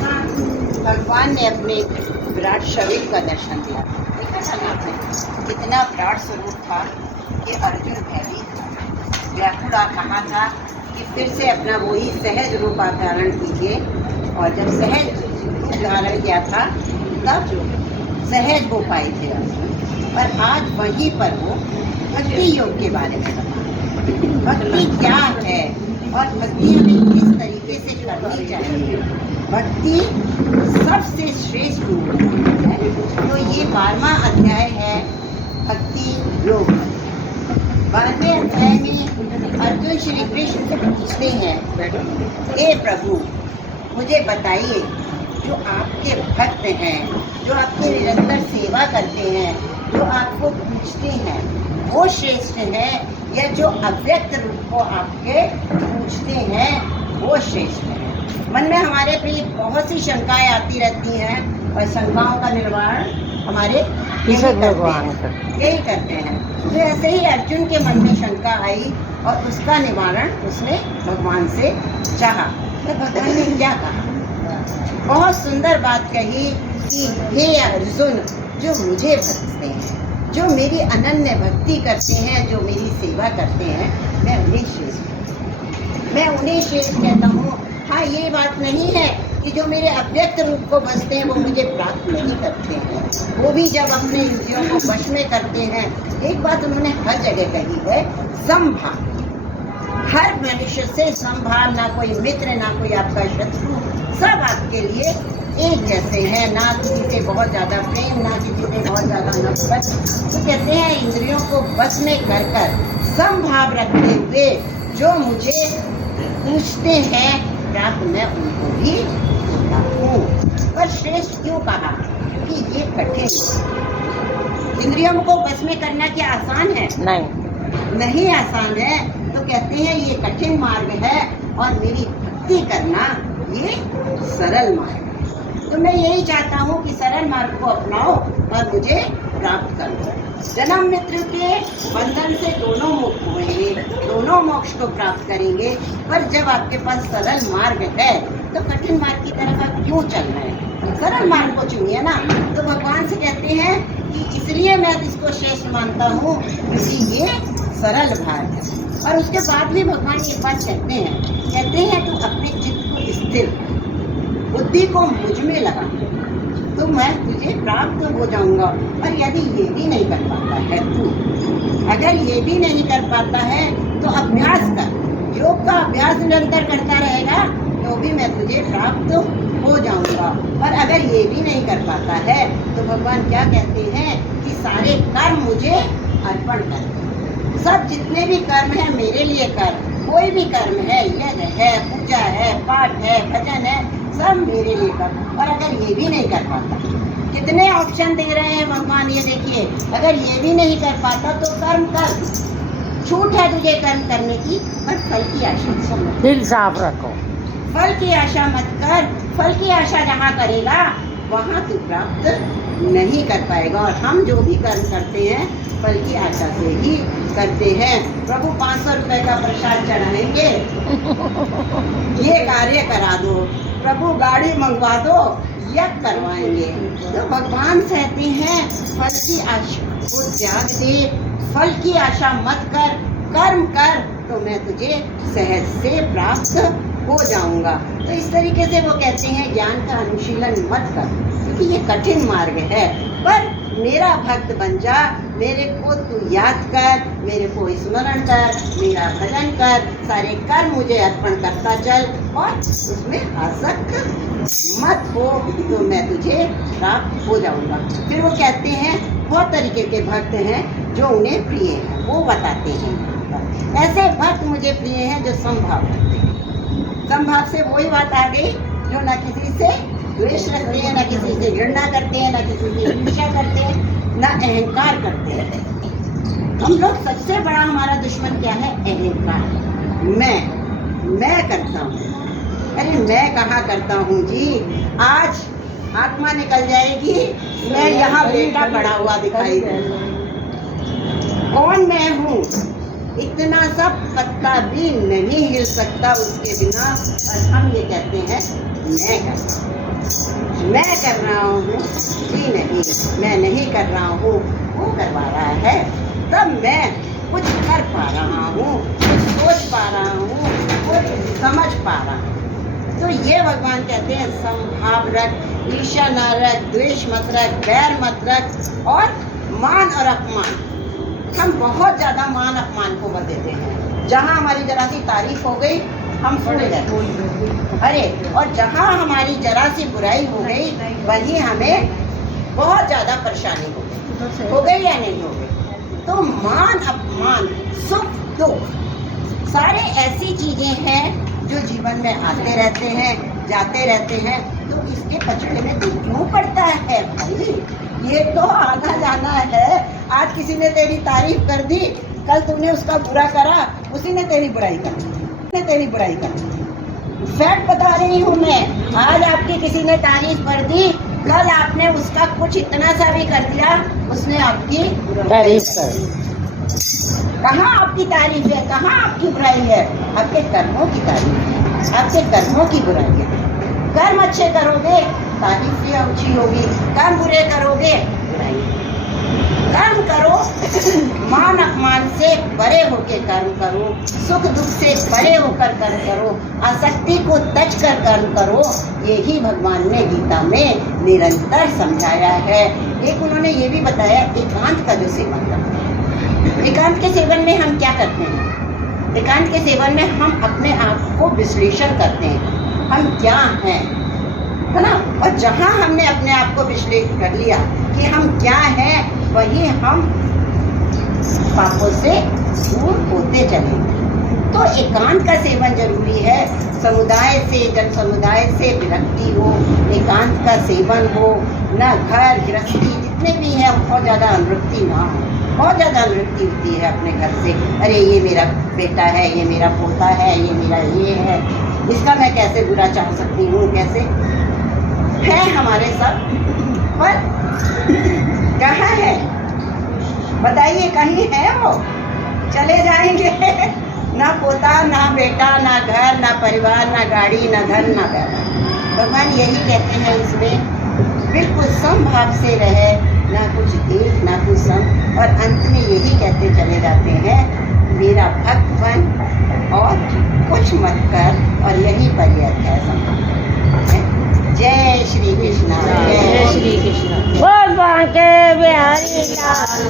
यहाँ भगवान ने अपने विराट शरीर का दर्शन दिया। देखा था ना आपने, कितना विराट स्वरूप था कि अर्जुन भयभीत था, व्याकुल कहा था कि फिर से अपना वही सहज रूप आप धारण कीजिए। और जब सहज रूप धारण किया था तब सहज हो पाए थे अर्जुन। पर आज वहीं पर वो भक्ति योग के बारे में बता, भक्ति क्या है और भक्ति हमें किस तरीके से करनी चाहिए। भक्ति सबसे श्रेष्ठ रूप है। तो ये 12वां अध्याय है भक्ति योग। 12वें अध्याय में अर्जुन श्री कृष्ण से पूछते हैं, हे प्रभु मुझे बताइए, जो आपके भक्त हैं, जो आपकी निरंतर सेवा करते हैं, जो आपको पूछते हैं, वो श्रेष्ठ है या जो अव्यक्त रूप को आपके पूछते हैं वो श्रेष्ठ है। मन में हमारे भी बहुत सी शंकाएं आती रहती हैं और शंकाओं का निर्वाण हमारे यही करते हैं। तो ऐसे ही अर्जुन के मन में शंका आई और उसका निवारण उसने भगवान से चाहा। तो भगवान ने क्या कहा? बहुत सुंदर बात कही कि हे अर्जुन, जो मुझे भजते हैं, जो मेरी अनन्य भक्ति करते हैं, जो मेरी सेवा करते हैं, मैं उन्हें श्रेष्ठ कहता हूँ। हाँ, ये बात नहीं है कि जो मेरे अव्यक्त रूप को भजते हैं वो मुझे प्राप्त नहीं करते हैं। वो भी जब अपने इंद्रियों को वश में करते हैं, एक बात उन्होंने हर जगह कही है, समभाव। हर मनुष्य से समभाव, ना कोई मित्र ना कोई आपका शत्रु, सब आपके लिए एक जैसे हैं। ना किसी से बहुत ज़्यादा प्रेम, ना किसी से बहुत ज़्यादा नफरत। तो कहते हैं इंद्रियों को बस में कर कर समभाव रखते हुए जो मुझे पूछते हैं प्राप्त मैं उनको भी होता हूँ। पर श्रेष्ठ क्यों कहा? क्योंकि ये कठिन, इंद्रियों को बस में करना क्या आसान है? नहीं आसान है। तो कहते हैं ये कठिन मार्ग है और मेरी भक्ति करना ये सरल मार्ग है। तो मैं यही चाहता हूँ कि सरल मार्ग को अपनाओ और मुझे प्राप्त करो। जन्म मृत्यु के बंधन से दोनों मुक्त होंगे, दोनों मोक्ष को प्राप्त करेंगे। पर जब आपके पास सरल मार्ग है तो कठिन मार्ग की तरफ आप क्यों चल रहे हैं? सरल मार्ग को चुनिए ना। तो भगवान से कहते हैं कि इसलिए मैं इसको श्रेष्ठ मानता हूँ क्योंकि ये सरल मार्ग है। और उसके बाद भी भगवान एक बात कहते हैं तू अपने चित्त को स्थिर, बुद्धि को मुझ में लगा तो मैं तुझे प्राप्त हो जाऊंगा। और यदि ये भी नहीं कर पाता है तू, अगर ये भी नहीं कर पाता है तो अभ्यास कर, योग का अभ्यास निरंतर करता रहेगा तो भी मैं तुझे प्राप्त हो जाऊंगा। और अगर ये भी नहीं कर पाता है तो भगवान क्या कहते हैं कि सारे कर्म मुझे अर्पण कर। सब जितने भी कर्म है मेरे लिए कर। कोई भी कर्म है, यज्ञ है, पूजा है, पाठ है, भजन है, सब मेरे लिए कर। और अगर ये भी नहीं कर पाता, कितने ऑप्शन दे रहे हैं भगवान, ये देखिए, अगर ये भी नहीं कर पाता तो कर्म कर, छूट है तुझे कर्म करने की, पर फल की आशा मत, दिल साफ रखो, फल की आशा मत कर। फल की आशा जहाँ करेगा वहाँ तू प्राप्त नहीं कर पाएगा। और हम जो भी कर्म करते हैं फल की आशा से ही करते हैं। प्रभु 500 रुपए का प्रसाद चढ़ाएंगे, ये कार्य करा दो, प्रभु गाड़ी मंगवा दो, यज्ञ करवाएंगे। तो भगवान कहते हैं फल की आशा को त्याग दे, फल की आशा मत कर, कर्म कर तो मैं तुझे सहज से प्राप्त हो जाऊंगा। तो इस तरीके से वो कहते हैं ज्ञान का अनुशीलन मत कर क्योंकि ये कठिन मार्ग है। पर मेरा भक्त बन जा, मेरे को तू याद कर, मेरे को स्मरण कर, मेरा भजन कर, सारे कर्म मुझे अर्पण करता चल और उसमें आसक्त मत हो तो मैं तुझे प्राप्त हो जाऊंगा। फिर वो कहते हैं बहुत तरीके के भक्त हैं जो उन्हें प्रिय हैं, वो बताते हैं ऐसे भक्त मुझे प्रिय हैं जो समभाव करते हैं। समभाव से वही बात आ गई जो न किसी से द्वेष रखते हैं, न किसी से घृणा करते हैं, न किसी से ईर्ष्या करते हैं, न अहंकार करते हैं। हम लोग सबसे बड़ा हमारा दुश्मन क्या है? अहंकार। मैं करता हूँ। अरे मैं कहाँ करता हूँ जी, आज आत्मा निकल जाएगी, मैं यहाँ बेटा पड़ा हुआ दिखाई दे, कौन मैं हूँ? इतना सब पत्ता भी नहीं हिल सकता उसके बिना। और हम ये कहते हैं मैं करता हूँ। मैं कर रहा हूँ जी नहीं, मैं नहीं कर रहा हूँ, वो करवा रहा है, तब मैं कुछ कर पा रहा हूँ, कुछ सोच पा रहा हूँ, कुछ समझ पा रहा हूँ। तो ये भगवान कहते हैं समभाव रख, ईर्ष्या न रख, द्वेष मत रख, बैर मत रख और मान और अपमान। हम बहुत ज़्यादा मान अपमान को बल देते हैं। जहाँ हमारी जरा सी तारीफ हो गई हम फूल गए, अरे, और जहाँ हमारी जरा सी बुराई हो गई वहीं हमें बहुत ज़्यादा परेशानी हो गई या नहीं हो गई। तो मान अपमान, सुख दुख, सारे ऐसी चीज़ें हैं जो जीवन में आते रहते हैं, जाते रहते हैं। तो इसके पचड़े में तो क्यों पड़ता है भाई? ये तो आना जाना है। आज किसी ने तेरी तारीफ कर दी, कल तूने उसका बुरा करा, उसी ने तेरी बुराई कर दी। फैक्ट बता रही हूँ मैं। आज आपकी किसी ने तारीफ कर दी, कल आपने उसका कुछ इतना सा भी कर दिया, उसने आपकी तारीफ कर। कहाँ आपकी तारीफ है, कहाँ आपकी बुराई है? आपके कर्मों की तारीफ है, आपके कर्मों की बुराई है। कर्म अच्छे करोगे तारीफ भी अच्छी होगी, कर्म बुरे करोगे बुराई। कर्म करो, मान अपमान से परे होके कर्म करो, सुख दुख से परे होकर कर्म करो, आसक्ति को तज कर कर्म करो। यही भगवान ने गीता में निरंतर समझाया है। एक उन्होंने ये भी बताया एकांत का जो सेवन करते हैं। एकांत के सेवन में हम क्या करते हैं? एकांत के सेवन में हम अपने आप को विश्लेषण करते हैं, हम क्या हैं, है ना? और जहाँ हमने अपने आप को विश्लेषण कर लिया कि हम क्या हैं, वही हम पापों से दूर होते चलेंगे। तो एकांत का सेवन जरूरी है। समुदाय से, जब समुदाय से विरक्ति हो, एकांत का सेवन हो, न घर गृहस्थी जितने भी हैं बहुत ज़्यादा अनुरक्ति ना हो। बहुत ज़्यादा अनुरक्ति होती है अपने घर से, अरे ये मेरा बेटा है, ये मेरा पोता है, ये मेरा ये है, इसका मैं कैसे बुरा चाह सकती हूँ, कैसे है हमारे सब। पर कहाँ है बताइए? कहीं है वो? चले जाएंगे। ना पोता, ना बेटा, ना घर, ना परिवार, ना गाड़ी, ना धन, ना पैदा। भगवान यही कहते हैं इसमें बिल्कुल समभाव से रहे, ना कुछ एक ना कुछ सम, और अंत में यही कहते चले जाते हैं मेरा भक्त बन और कुछ मत कर, और यही पर यह है समाप्त। जय श्री कृष्ण। जय श्री कृष्ण। बोल बांके बिहारी लाल।